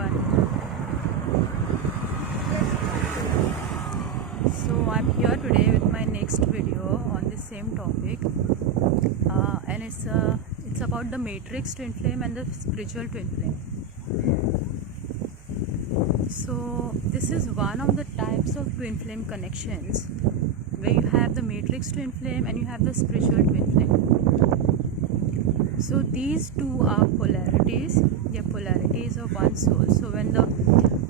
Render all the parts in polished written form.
everyone. So I'm here today with my next video on the same topic, and it's about the matrix twin flame and the spiritual twin flame. So this is one of the types of twin flame connections where you have the matrix twin flame and you have the spiritual twin flame. So these two are polarities. They are polarities of one soul. So when the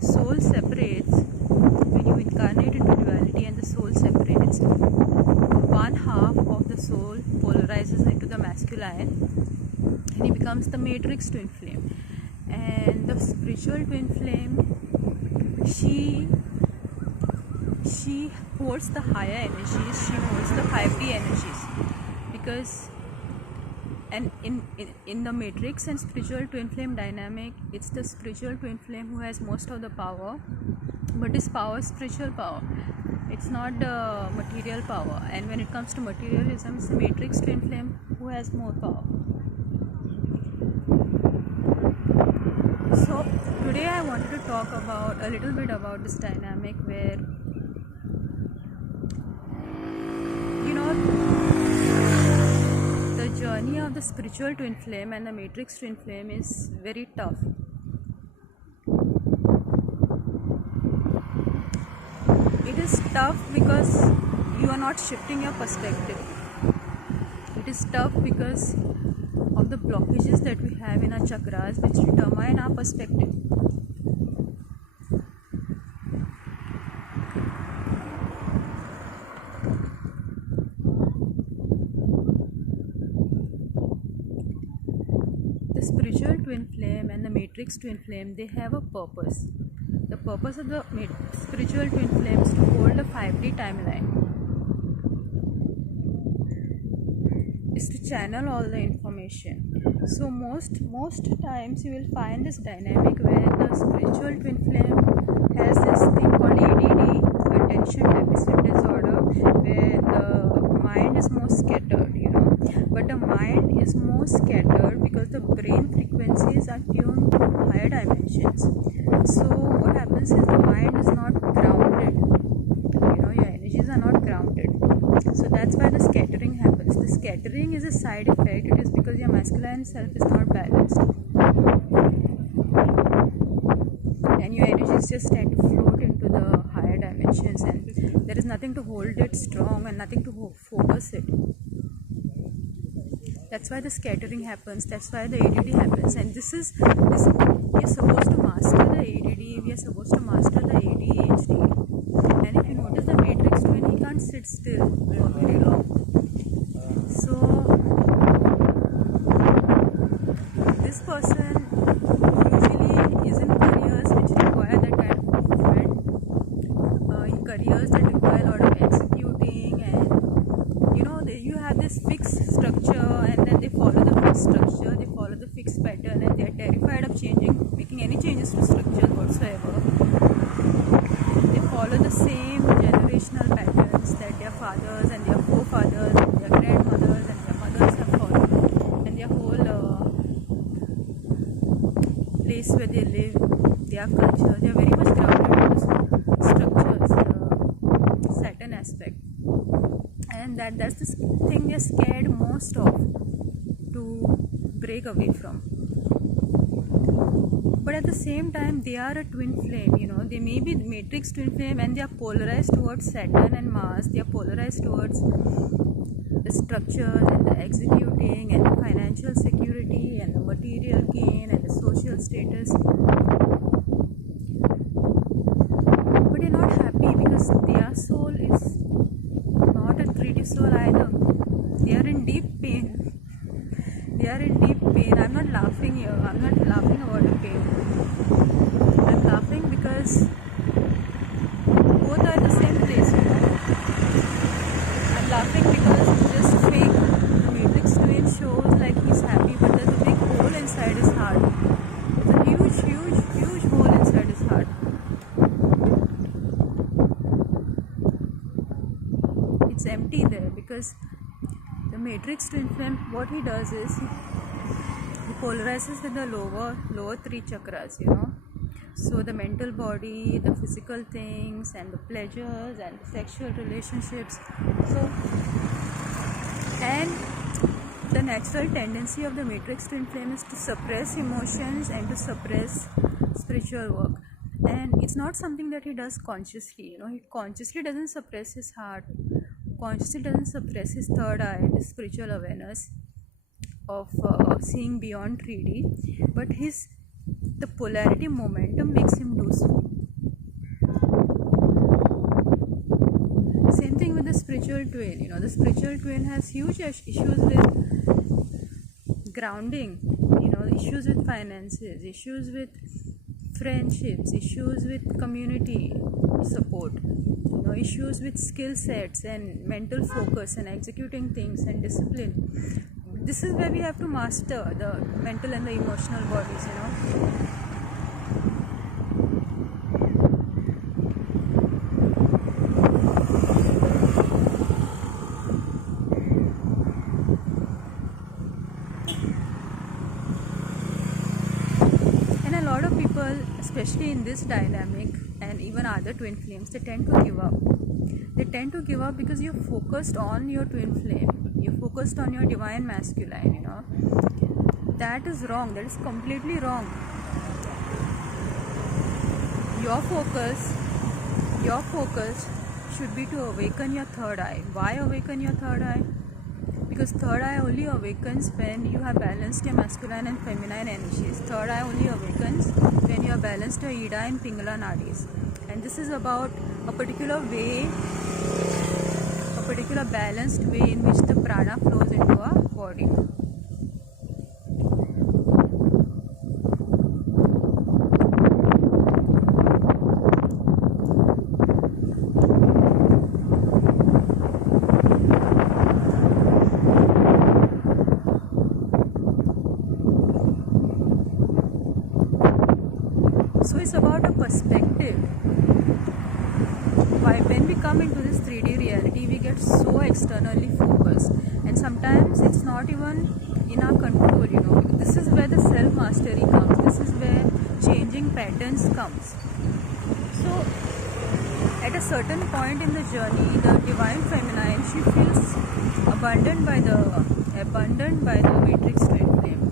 soul separates, when you incarnate into duality and the soul separates, one half of the soul polarizes into the masculine and he becomes the matrix twin flame. And the spiritual twin flame, she holds the higher energies, she holds the 5D energies, because and in the matrix and spiritual twin flame dynamic, it's the spiritual twin flame who has most of the power, but this power is spiritual power, it's not the material power. And when it comes to materialism, it's the matrix twin flame who has more power. So today I wanted to talk about a little bit about this dynamic where, you know, the journey of the spiritual twin flame and the matrix twin flame is very tough. It is tough because you are not shifting your perspective. It is tough because of the blockages that we have in our chakras, which determine our perspective. The spiritual twin flame and the matrix twin flame, they have a purpose. The purpose of the spiritual twin flame is to hold a 5D timeline, is to channel all the information. So most times you will find this dynamic where the spiritual twin flame has this thing called ADD, attention deficit disorder, where the mind is more scattered, but the mind is more scattered because the brain frequencies are tuned to higher dimensions. So what happens is the mind is not grounded, your energies are not grounded. So that's why the scattering happens. The scattering is a side effect. It is because your masculine self is not balanced, and your energies just tend to float into the higher dimensions, and there is nothing to hold it strong and nothing to focus it. That's why the scattering happens. That's why the ADD happens. And we are supposed to master the ADD. We are supposed to master the ADHD. And if you notice the matrix twin, he can't sit still for very long. So this person usually is in careers which require that kind of movement, in careers that require a lot of executing, and you have this fixed structure, and then they follow the fixed structure, they follow the fixed pattern, and they are terrified of making any changes to structure whatsoever. They follow the same generational patterns that their fathers and their forefathers and their grandmothers and their mothers have followed, and their whole place where they live, their culture, they are very much grounded in those structures, the Saturn aspect. And that's the thing they're scared most of to break away from. But at the same time, they are a twin flame, they may be the matrix twin flame, and they are polarized towards Saturn and Mars. They are polarized towards the structures and the executing and the financial security and the material gain and the social status. But they're not happy because their soul is not a 3D soul either. They are in deep pain. I'm not laughing here. I'm not laughing about the pain. I'm laughing because both are in the same place, I'm laughing because it's just fake. The matrix twin shows like he's happy, but there's a big hole inside his heart. There's a huge hole inside his heart. It's empty there because the matrix twin flame, what he does is he polarizes with the lower three chakras, So the mental body, the physical things, and the pleasures and the sexual relationships. So, and the natural tendency of the matrix twin flame is to suppress emotions and to suppress spiritual work. And it's not something that he does consciously. He consciously doesn't suppress his heart, consciously doesn't suppress his third eye and his spiritual awareness of seeing beyond 3D, but the polarity momentum makes him do so. Same thing with the spiritual twin. The spiritual twin has huge issues with grounding, issues with finances, issues with friendships, issues with community support, issues with skill sets and mental focus and executing things and discipline. This is where we have to master the mental and the emotional bodies. And a lot of people, especially in this dynamic and even other twin flames, they tend to give up. They tend to give up because you're focused on your twin flame, you're focused on your divine masculine. That is wrong. That is completely wrong. Your focus should be to awaken your third eye. Why awaken your third eye? Because third eye only awakens when you have balanced your masculine and feminine energies. Third eye only awakens when you have balanced your Ida and Pingala nadis. And this is about a particular balanced way in which the prana flows into our body. So it's about a perspective. When we come into this 3D reality, we get so externally focused, and sometimes it's not even in our control. This is where the self-mastery comes. This is where changing patterns comes. So at a certain point in the journey, the divine feminine, she feels abandoned by the matrix twin flame.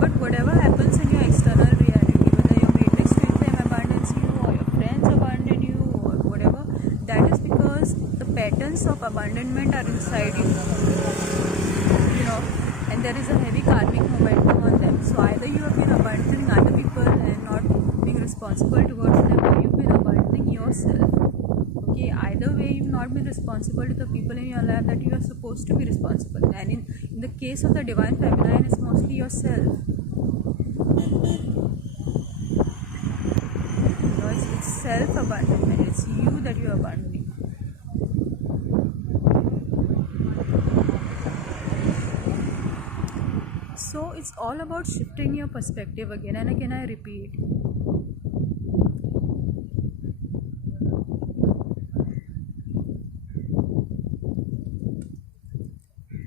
But whatever happens in your external reality, whether your matrix twin flame abandons you or your friends abandon you or whatever, that is because the patterns of abandonment are inside you. And there is a heavy karmic momentum on them. So either you have been abandoning other people and not being responsible towards them, or you've been abandoning yourself. Okay, either way, you've not been responsible to the people in your life that you are supposed to be responsible. And in the case of the divine feminine, it's mostly yourself. It's self-abandonment. It's you that you're abandoning. So it's all about shifting your perspective again and again. I repeat.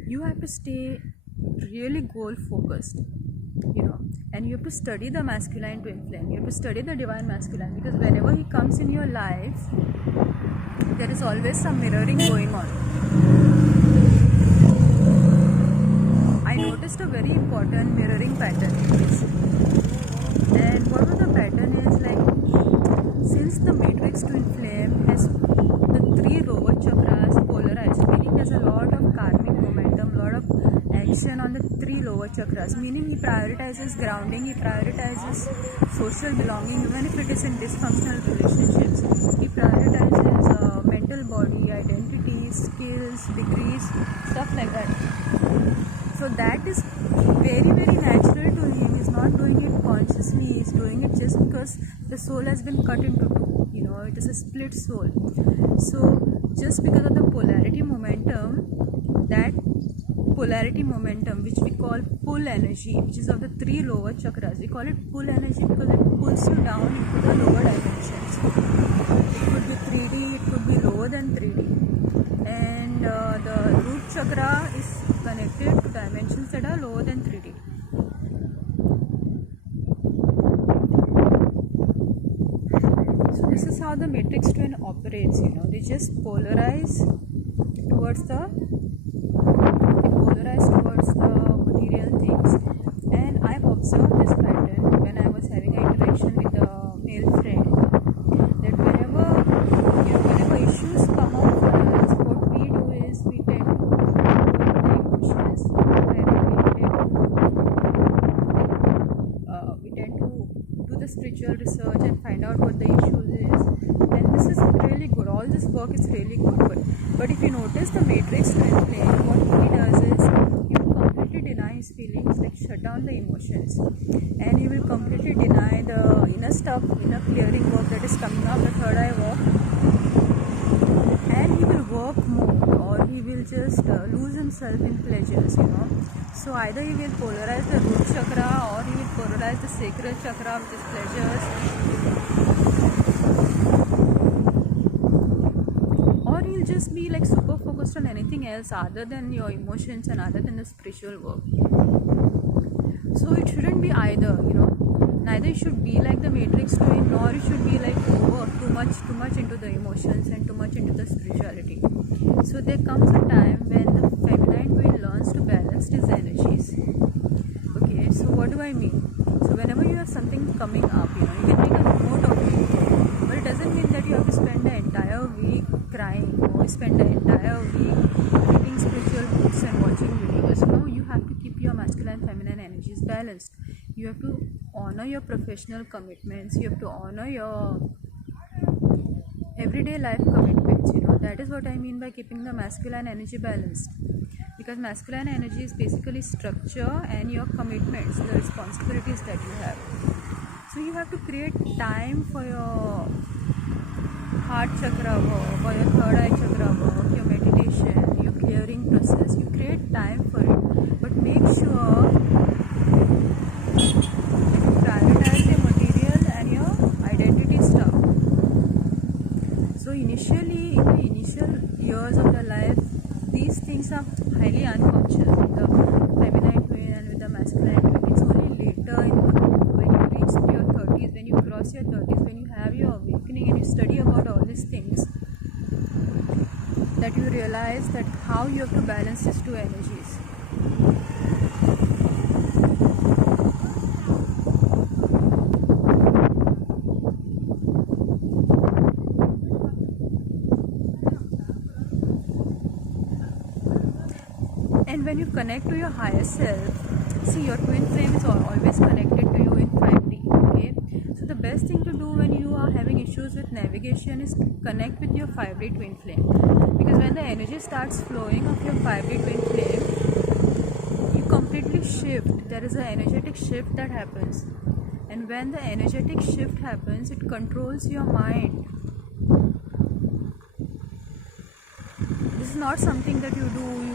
You have to stay really goal focused, and you have to study the masculine twin flame. You have to study the divine masculine, because whenever he comes in your life, there is always some mirroring going on. I noticed a very important mirroring pattern in this. And what was the pattern is since the matrix twin flame has the 3 lower chakras polarized, meaning there's a lot of karmic momentum, lot of action on the 3 lower chakras, meaning he prioritizes grounding, he prioritizes social belonging, even if it is in dysfunctional relationships. He prioritizes mental body, identity, skills, degrees, stuff like that. So that is very, very natural to him. He's not doing it consciously. He's doing it just because the soul has been cut into 2. It is a split soul. So just because of the polarity momentum, which we call pull energy, which is of the 3 lower chakras, we call it pull energy because it pulls you down into the lower dimensions. It could be 3D, it could be lower than 3D. And the root chakra is connected to dimensions that are lower than 3D. how the matrix twin operates. They just towards the polarize towards the material things. And I've observed this pattern when I was having an interaction with a male friend, that whenever issues come up for us, what we do is we tend to go the emotions, we tend to do the spiritual research and find out what the issues is. And this is really good. All this work is really good. But if you notice the matrix twin flame, what he does is he will completely deny his feelings, like shut down the emotions, and he will completely deny the inner stuff, inner clearing work that is coming out, the third eye work, and he will work more, or he will just lose himself in pleasures. So either he will polarize the root chakra, or he will polarize the sacral chakra, which is pleasures, or he'll just be like super focused on anything else other than your emotions and other than the spiritual work. So it shouldn't be either. Neither you should be like the matrix twin, nor you should be like too much into the emotions and too much into the spirituality. So there comes a time when the feminine twin learns to balance these energies. Okay, so what do I mean? So whenever you have something coming up, you can take a note of it, but it doesn't mean that you have to spend the entire week crying, or spend the entire week reading spiritual books and watching videos. No, you have to keep your masculine and feminine energies balanced. You have to honor your professional commitments. You have to honor your everyday life commitments. That is what I mean by keeping the masculine energy balanced. Because masculine energy is basically structure and your commitments, the responsibilities that you have. So you have to create time for your heart chakra work, for your third eye chakra work, your meditation, your clearing process. You create time for it, but make sure that you prioritize your material and your identity stuff. So initially, in the initial years of your life, these things are highly unconscious with the feminine twin and with the masculine twin. It's only later when you reach your 30s, when you cross your 30s, when you have your awakening and you study about all these things, that you realize that how you have to balance these two energies. And when you connect to your higher self, see, your twin flame is always connected to you in 5D. Okay, so the best thing to do when you are having issues with navigation is connect with your 5D twin flame, because when the energy starts flowing of your 5D twin flame, you completely shift. There is an energetic shift that happens, and when the energetic shift happens, it controls your mind. This is not something that you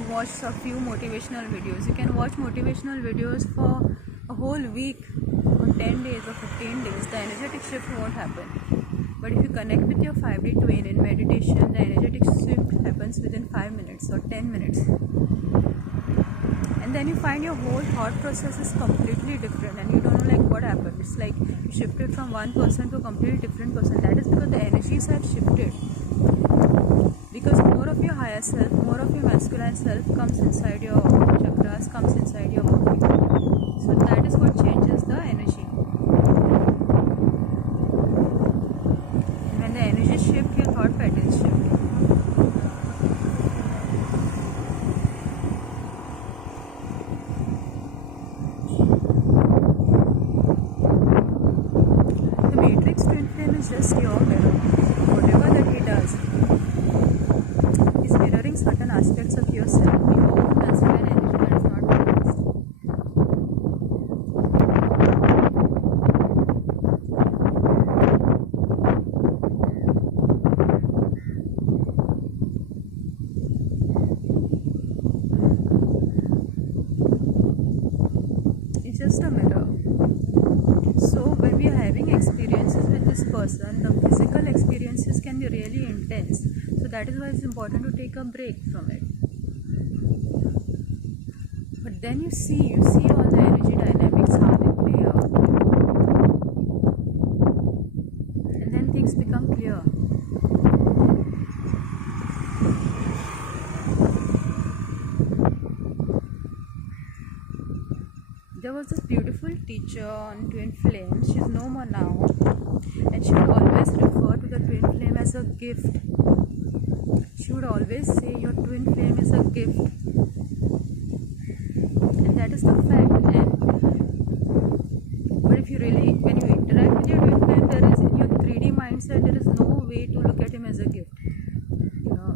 watch a few motivational videos. You can watch motivational videos for a whole week or 10 days or 15 days. The energetic shift won't happen. But if you connect with your 5D twin in meditation, the energetic shift happens within 5 minutes or 10 minutes. And then you find your whole thought process is completely different, and you don't know like what happened. It's like you shifted from one person to a completely different person. That is because the energies have shifted. Because more of your higher self, more of your masculine self comes inside your chakras, comes inside your body. So that is what changes the energy. And when the energy shifts, your thought patterns shift. The matrix twin flame is just your mirror. Whatever that he does, mirroring certain aspects of yourself, your own masculine energy that is not balanced. It's just a mirror. So when we are having experiences with this person, the physical experiences can be really intense. So that is why it's important to take a break from it. But then you see all the energy dynamics, how they play out. And then things become clear. There was this beautiful teacher on twin flames. She's no more now, and she would always refer to the twin flame as a gift. She would always say your twin flame is a gift, and that is the fact. But if you really, when you interact with your twin flame, there is in your 3D mindset, there is no way to look at him as a gift.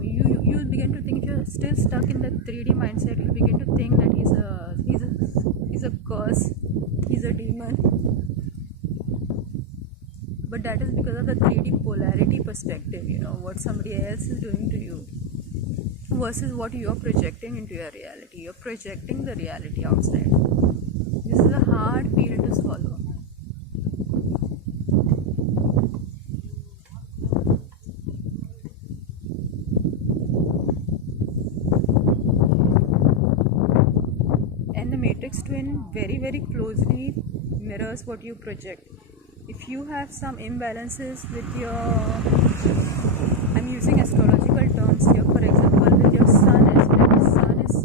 You begin to think, if you're still stuck in that 3D mindset, you begin to think that he's a curse, he's a demon. But that is because of the 3D polarity perspective, what somebody else is doing to you versus what you're projecting into your reality. You're projecting the reality outside. This is a hard pill to swallow. And the matrix twin very, very closely mirrors what you project. If you have some imbalances with your, I'm using astrological terms here, for example, with your sun aspect. The sun is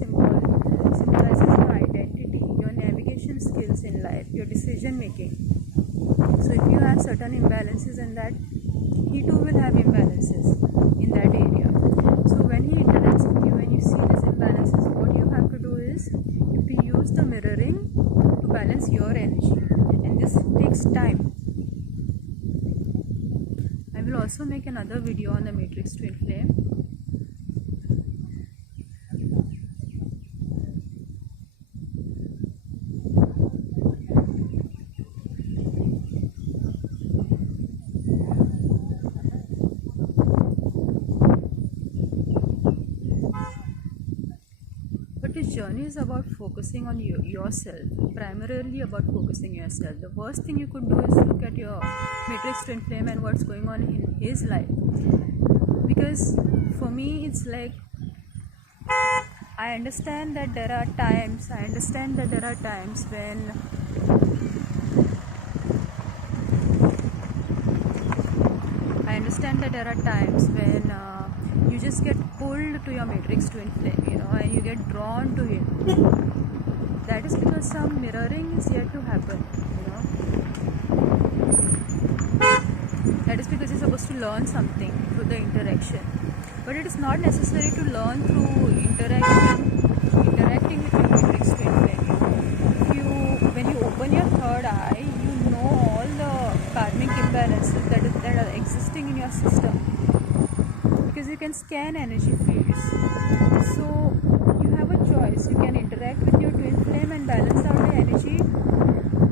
symbolizes your identity, your navigation skills in life, your decision making. So if you have certain imbalances in that, he too will have imbalances in that area. So when he interacts with you and you see these imbalances, what you have to do is you have to use the mirroring to balance your energy, and this takes time. I will also make another video on the matrix twin flame. But this journey is about focusing on yourself, primarily about focusing yourself. The worst thing you could do is look at your matrix twin flame and what's going on in his life. Because for me, it's like, I understand that there are times when you just get pulled to your matrix twin flame, and you get drawn to him. That is because some mirroring is yet to happen, That is because you're supposed to learn something through the interaction. But it is not necessary to learn through interacting with your matrix twin flame. When you open your third eye, you know all the karmic imbalances that are existing in your system. Because you can scan energy fields. So you have a choice. You can interact with your twin flame and balance out the energy,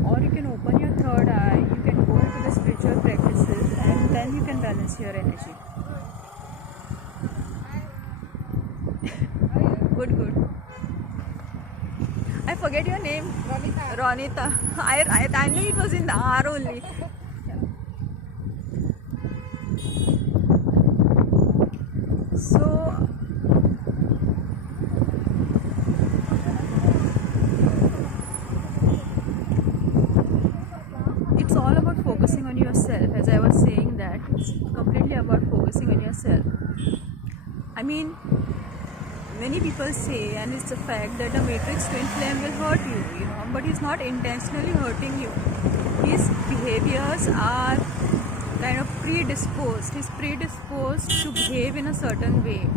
or you can open your third eye, you can go into the spiritual practices, and then you can balance your energy. Good. I forget your name. Ronita. I knew it was in the R only. So it's all about focusing on yourself. As I was saying, that it's completely about focusing on yourself. I mean, many people say, and it's a fact, that the matrix twin flame will hurt you, but he's not intentionally hurting you. His behaviors are kind of predisposed. He's predisposed to behave in a certain way,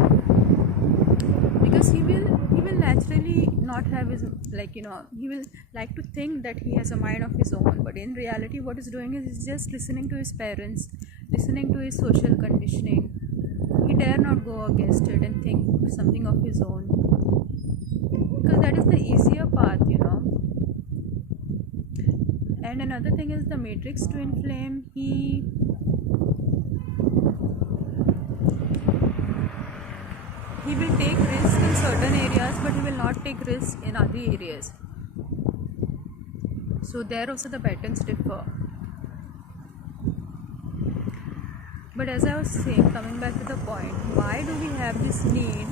because he will naturally not have his, he will like to think that he has a mind of his own, but in reality what he's doing is he's just listening to his parents, listening to his social conditioning. He dare not go against it and think something of his own, because that is the easier path, And another thing is the matrix twin flame, he will take risks in certain areas, but he will not take risks in other areas. So there also the patterns differ. But as I was saying, coming back to the point, why do we have this need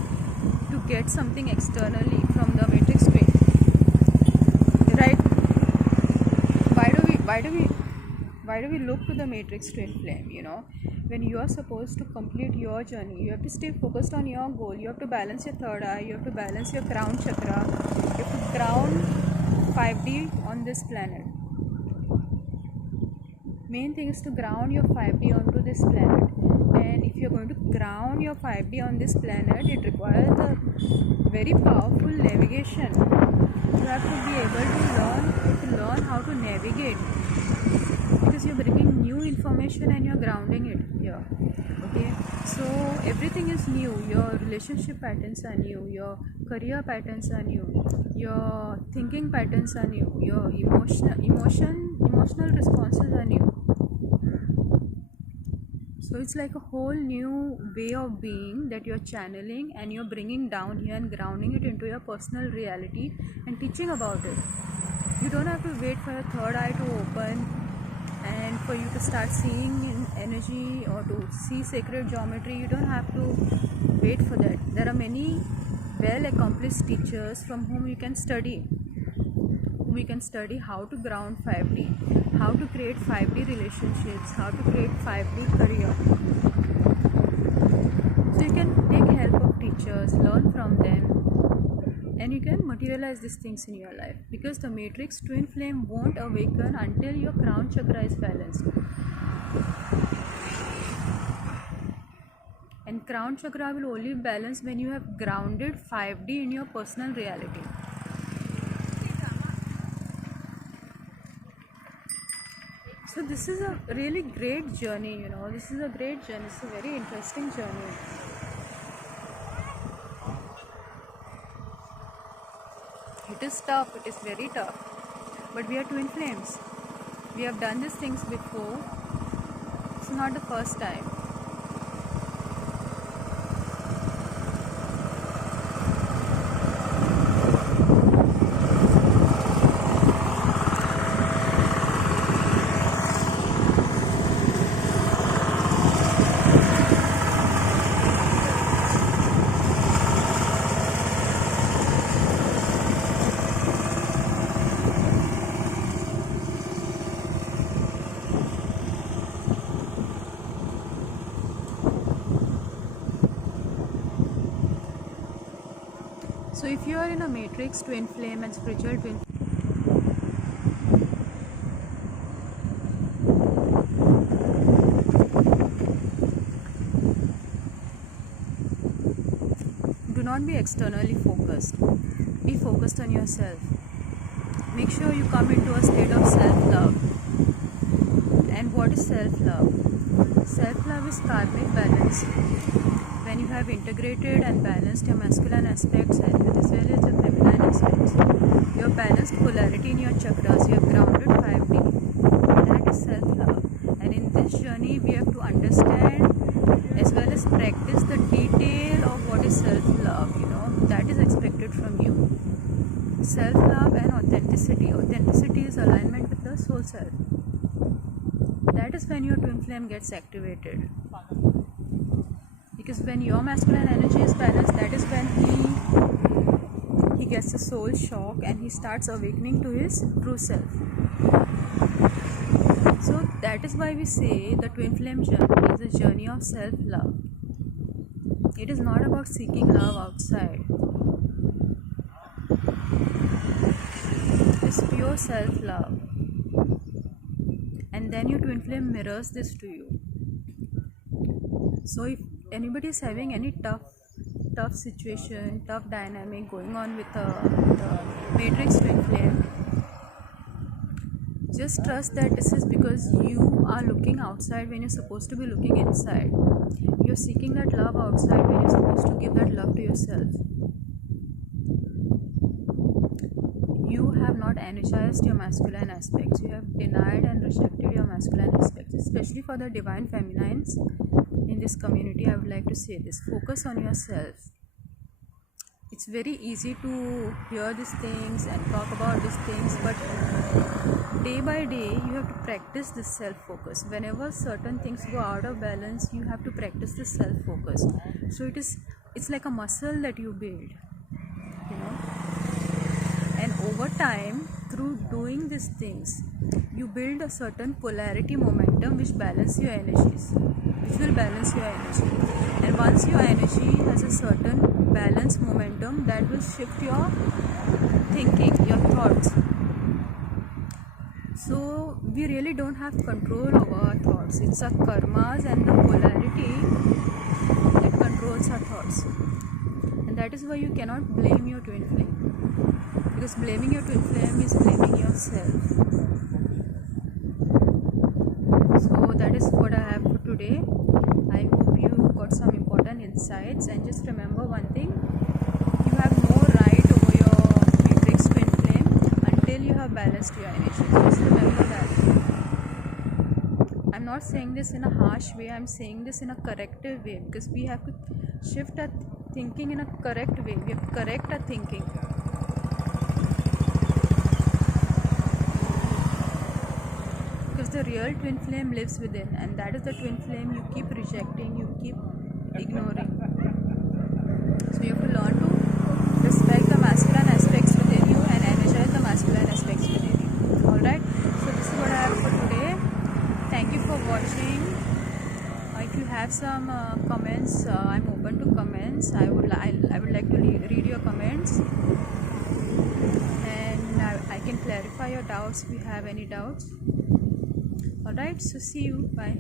to get something externally from the matrix twin? Right? Why do we look to the matrix twin flame? When you are supposed to complete your journey, you have to stay focused on your goal. You have to balance your third eye. You have to balance your crown chakra. You have to ground 5D on this planet. Main thing is to ground your 5D onto this planet, and if you're going to ground your 5D on this planet, it requires a very powerful navigation. You have to be able to learn how to navigate, because you're bringing new information and you're grounding it here. Okay, so everything is new. Your relationship patterns are new, your career patterns are new, your thinking patterns are new, your emotional responses are new. So it's like a whole new way of being that you're channeling and you're bringing down here and grounding it into your personal reality and teaching about it. You don't have to wait for your third eye to open and for you to start seeing in energy or to see sacred geometry. You don't have to wait for that. There are many well accomplished teachers from whom you can study. We can study how to ground 5D, how to create 5D relationships, how to create 5D career. So you can take help of teachers, learn from them, and you can materialize these things in your life, because the matrix twin flame won't awaken until your crown chakra is balanced. And crown chakra will only balance when you have grounded 5D in your personal reality. So this is a really great journey, this is a great journey. It's a very interesting journey. It is tough, it is very tough, but we are twin flames. We have done these things before. It's not the first time. So if you are in a matrix twin flame and spiritual twin, do not be externally focused. Be focused on yourself. Make sure you come into a state of self-love. And what is self-love? Self-love is karmic balance. When you have integrated and balanced your masculine aspects as well as your feminine aspects, you have balanced polarity in your chakras, you have grounded 5D. That is self-love. And in this journey, we have to understand as well as practice the detail of what is self-love. That is expected from you. Self-love and authenticity. Authenticity is alignment with the soul self. That is when your twin flame gets activated. Because when your masculine energy is balanced, that is when he gets a soul shock and he starts awakening to his true self. So that is why we say the twin flame journey is a journey of self-love. It is not about seeking love outside. It's pure self-love. And then your twin flame mirrors this to you. So if anybody is having any tough situation, tough dynamic going on with the matrix twin flame, just trust that this is because you are looking outside when you're supposed to be looking inside. You're seeking that love outside when you're supposed to give that love to yourself. You have not energized your masculine aspects. You have denied and rejected your masculine aspects, especially for the divine feminines. In this community, I would like to say this: focus on yourself. It's very easy to hear these things and talk about these things, but day by day you have to practice this self-focus. Whenever certain things go out of balance, you have to practice this self-focus. So it's like a muscle that you build, and over time, through doing these things, you build a certain polarity momentum which balance your energies, which will balance your energy. And once your energy has a certain balance momentum, that will shift your thinking, your thoughts. So we really don't have control over our thoughts. It's our karmas and the polarity that controls our thoughts. And that is why you cannot blame your twin flame. Because blaming your twin flame is blaming yourself. So that is what I have for today. I hope you got some important insights, and just remember one thing: you have no right over your matrix twin flame until you have balanced your energy. Just remember that. I'm not saying this in a harsh way, I'm saying this in a corrective way, because we have to shift our thinking in a correct way. We have to correct our thinking. Because the real twin flame lives within, and that is the twin flame you keep rejecting, you keep ignoring. So you have to learn to respect the masculine aspects within you and energize the masculine aspects within you. Alright, so this is what I have for today. Thank you for watching. If you have some comments, I'm open to comments. I would like to read your comments, and I can clarify your doubts if you have any doubts. Alright, so see you. Bye.